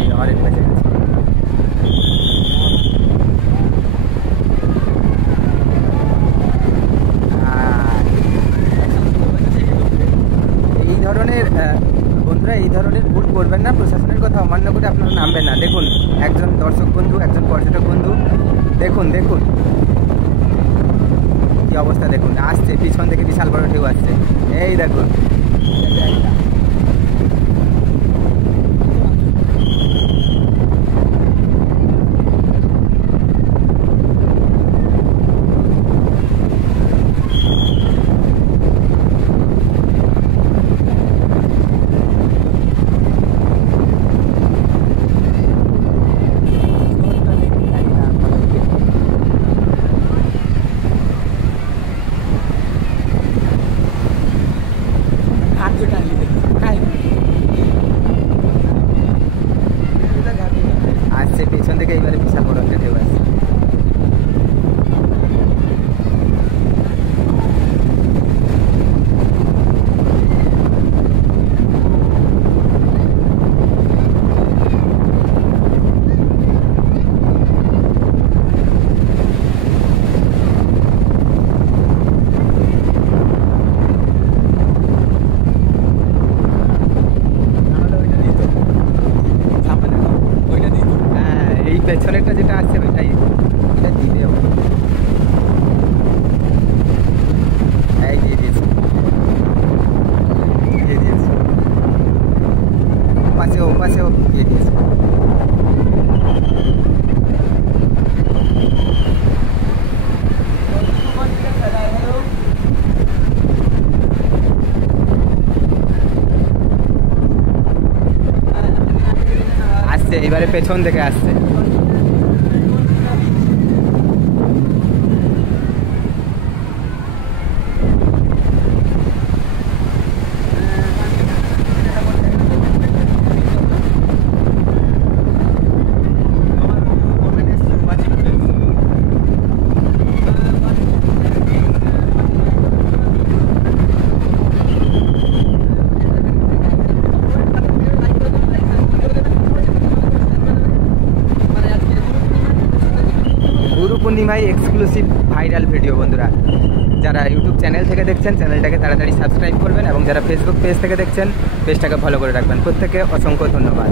এই হরেন বাজে গেছে। এই ধরনের বন্ধুরা, এই ধরনের ভুল করবেন না, প্রশাসনের কথা অমান্য করে আপনারা নামবেন না। দেখুন একজন দর্শক বন্ধু, একজন পর্যটক বন্ধু, দেখুন দেখুন কি অবস্থা, দেখুন আসছে পিছন থেকে বিশাল বড় ঢেউ আসছে, এই দেখুন। আসছে পেছন থেকে এইবারে বিশাল বড় একটা ঢেউ আসছে। এই পেছনেরটা যেটা আছে ওইটাই, এটা দিয়ে হবে। এই দিয়ে দিয়েছে, দিয়ে দিয়েছে, পাশেও দিয়ে দিয়েছে। আসছে এবারে পেছন থেকে আসছে। গুরু পূর্ণিমায় এক্সক্লুসিভ ভাইরাল ভিডিও বন্ধুরা, যারা ইউটিউব চ্যানেল থেকে দেখছেন চ্যানেলটাকে তাড়াতাড়ি সাবস্ক্রাইব করবেন, এবং যারা ফেসবুক পেজ থেকে দেখছেন পেজটাকে ফলো করে রাখবেন। প্রত্যেকে অসংখ্য ধন্যবাদ।